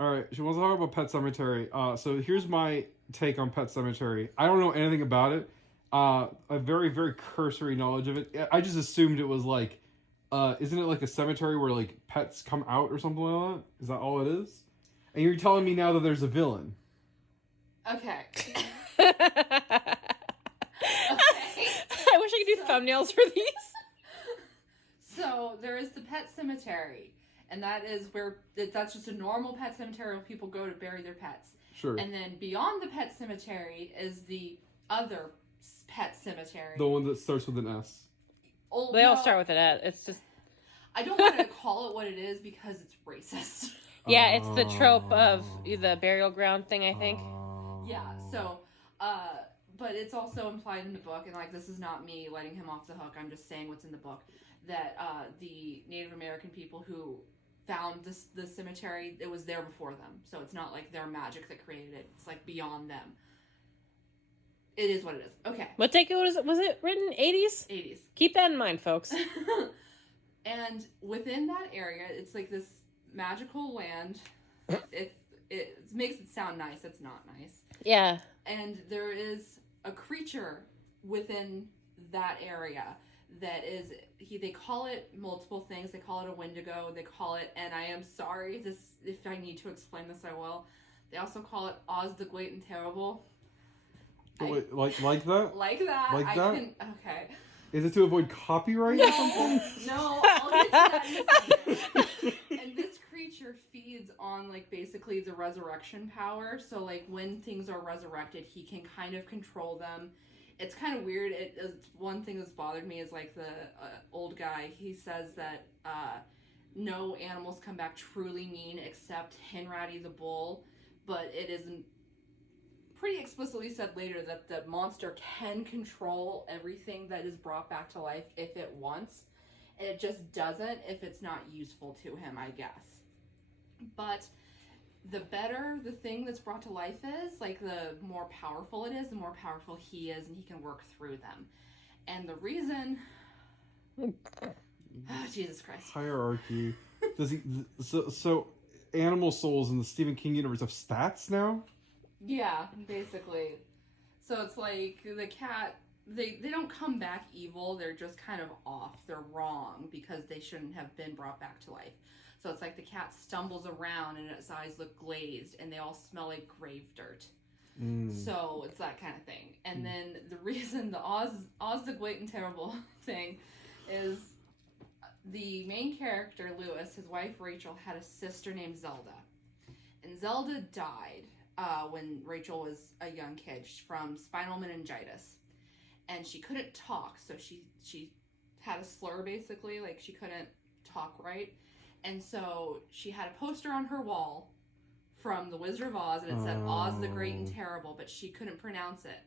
All right, she wants to talk about Pet Cemetery. So here's my take on Pet Cemetery. I don't know anything about it. A very, very cursory knowledge of it. I just assumed it was like, isn't it like a cemetery where like pets come out or something like that? Is that all it is? And you're telling me now that there's a villain. Okay. I wish I could do thumbnails for these. So there is the Pet Cemetery, and that is where that's just a normal pet cemetery where people go to bury their pets. Sure. And then beyond the Pet Cemetery is the other pet cemetery. The one that starts with an S. They all start with an S. It's just... I don't want to call it what it is because it's racist. Yeah, it's the trope of the burial ground thing, I think. Yeah, so, but it's also implied in the book, and like this is not me letting him off the hook, I'm just saying what's in the book, that the Native American people who found the cemetery, it was there before them. So it's not like their magic that created it. It's like beyond them. It is what it is. Okay. What decade was it written? 80s? 80s. Keep that in mind, folks. And within that area, it's like this magical land. It makes it sound nice. It's not nice. Yeah. And there is a creature within that area that is, they call it multiple things. They call it a Wendigo. They call it, and I am sorry, if I need to explain this, I will. They also call it Oz the Great and Terrible. Wait, like that? Like that. Like that? Okay. Is it to avoid copyright or something? No, I'll get to that in a second. And this creature feeds on, like, basically the resurrection power. So, like, when things are resurrected, he can kind of control them. It's kind of weird. One thing that's bothered me is, like, the old guy, he says that no animals come back truly mean except Henratty the bull. But it isn't pretty explicitly said later that the monster can control everything that is brought back to life if it wants. And it just doesn't if it's not useful to him, I guess. But the better the thing that's brought to life is, like the more powerful it is, the more powerful he is, and he can work through them. And the reason... Oh, Jesus Christ. Hierarchy. Does he... So animal souls in the Stephen King universe have stats now? Yeah, basically. So it's like the cat, they don't come back evil, they're just kind of off. They're wrong because they shouldn't have been brought back to life. So it's like the cat stumbles around and its eyes look glazed and they all smell like grave dirt. So it's that kind of thing. And then the reason the Oz the Great and Terrible thing is the main character, Lewis, his wife Rachel, had a sister named Zelda. And Zelda died when Rachel was a young kid from spinal meningitis. And she couldn't talk, so she had a slur, basically, like she couldn't talk right. And so she had a poster on her wall from The Wizard of Oz, and it said Oz the Great and Terrible, but she couldn't pronounce it.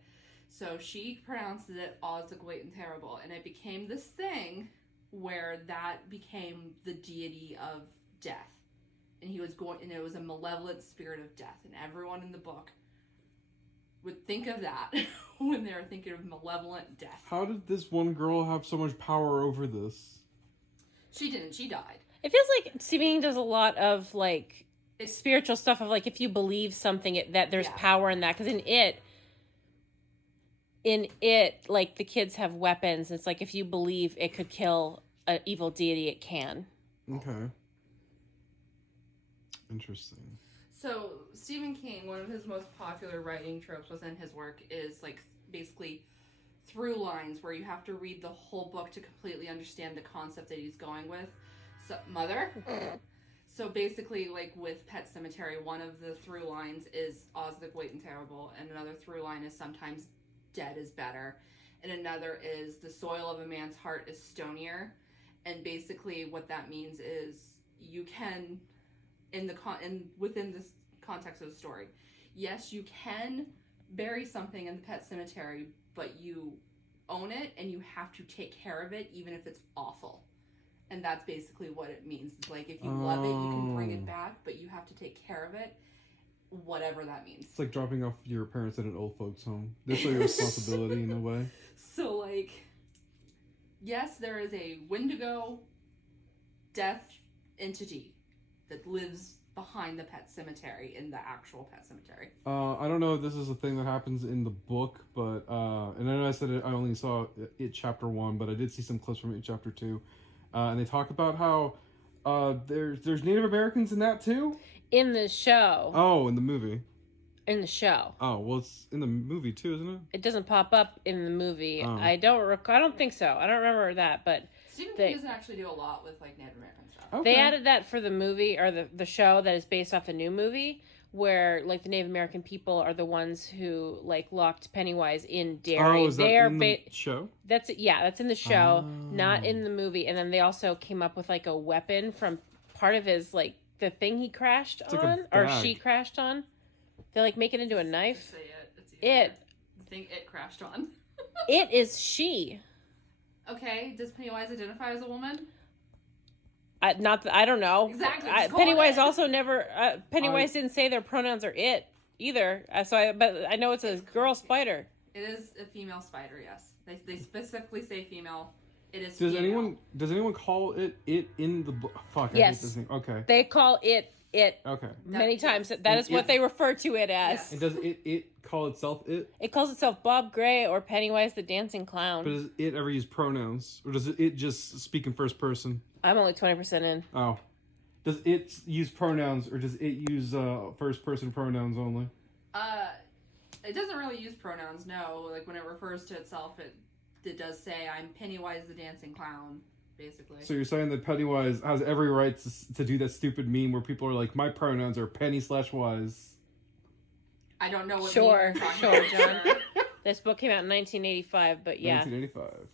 So she pronounced it Oz the Great and Terrible, and it became this thing where that became the deity of death. And he was and it was a malevolent spirit of death. And everyone in the book would think of that when they were thinking of malevolent death. How did this one girl have so much power over this? She didn't. She died. It feels like Stephen King does a lot of, like, spiritual stuff of, like, if you believe something, that there's power in that. Because in it, like, the kids have weapons. It's like, if you believe it could kill an evil deity, it can. Okay. Interesting. So, Stephen King, one of his most popular writing tropes within his work is, like, basically through lines where you have to read the whole book to completely understand the concept that he's going with. So, Mother? So, basically, like, with Pet Cemetery, one of the through lines is Oz the Great and Terrible, and another through line is sometimes dead is better, and another is the soil of a man's heart is stonier, and basically what that means is you can... within this context of the story, yes, you can bury something in the pet cemetery, but you own it and you have to take care of it even if it's awful. And that's basically what it means. It's like, if you love it, you can bring it back, but you have to take care of it, whatever that means. It's like dropping off your parents at an old folks home. There's your responsibility in a way. So, like, yes, there is a Wendigo death entity that lives behind the pet cemetery in the actual pet cemetery. I don't know if this is a thing that happens in the book, but and I know I said it, I only saw it chapter 1, but I did see some clips from it chapter 2, and they talk about how there's Native Americans in that too. In the show. Oh, in the movie. In the show. Oh, well, it's in the movie too, isn't it? It doesn't pop up in the movie. Oh. I don't think so. I don't remember that, but Stephen King doesn't actually do a lot with like Native American stuff. They added that for the movie or the show that is based off a new movie where like the Native American people are the ones who like locked Pennywise in Derry. Oh, is that in the show? That's in the show, not in the movie. And then they also came up with like a weapon from part of his like the thing he crashed on or she crashed on. They like make it into a knife. Say it. It's it. The thing it crashed on. It is she. Okay. Does Pennywise identify as a woman? I don't know. Exactly. Pennywise also never. Pennywise didn't say their pronouns are it either. But I know it's a girl spider. It is a female spider. Yes, they specifically say female. It is. Does female. anyone call it in the book? Fuck. Yes. I hate this thing. Okay. They call it. Okay. Many times. That is what they refer to it as. Yes. And does it call itself it? It calls itself Bob Gray or Pennywise the Dancing Clown. But does it ever use pronouns, or does it just speak in first person? I'm only 20% in. Oh. Does it use pronouns, or does it use first person pronouns only? It doesn't really use pronouns. No, like when it refers to itself, it does say I'm Pennywise the Dancing Clown. Basically. So you're saying that Pennywise has every right to do that stupid meme where people are like, my pronouns are Penny/Wise. I don't know what Sure, meme you're talking about, John. This book came out in 1985, but yeah. 1985.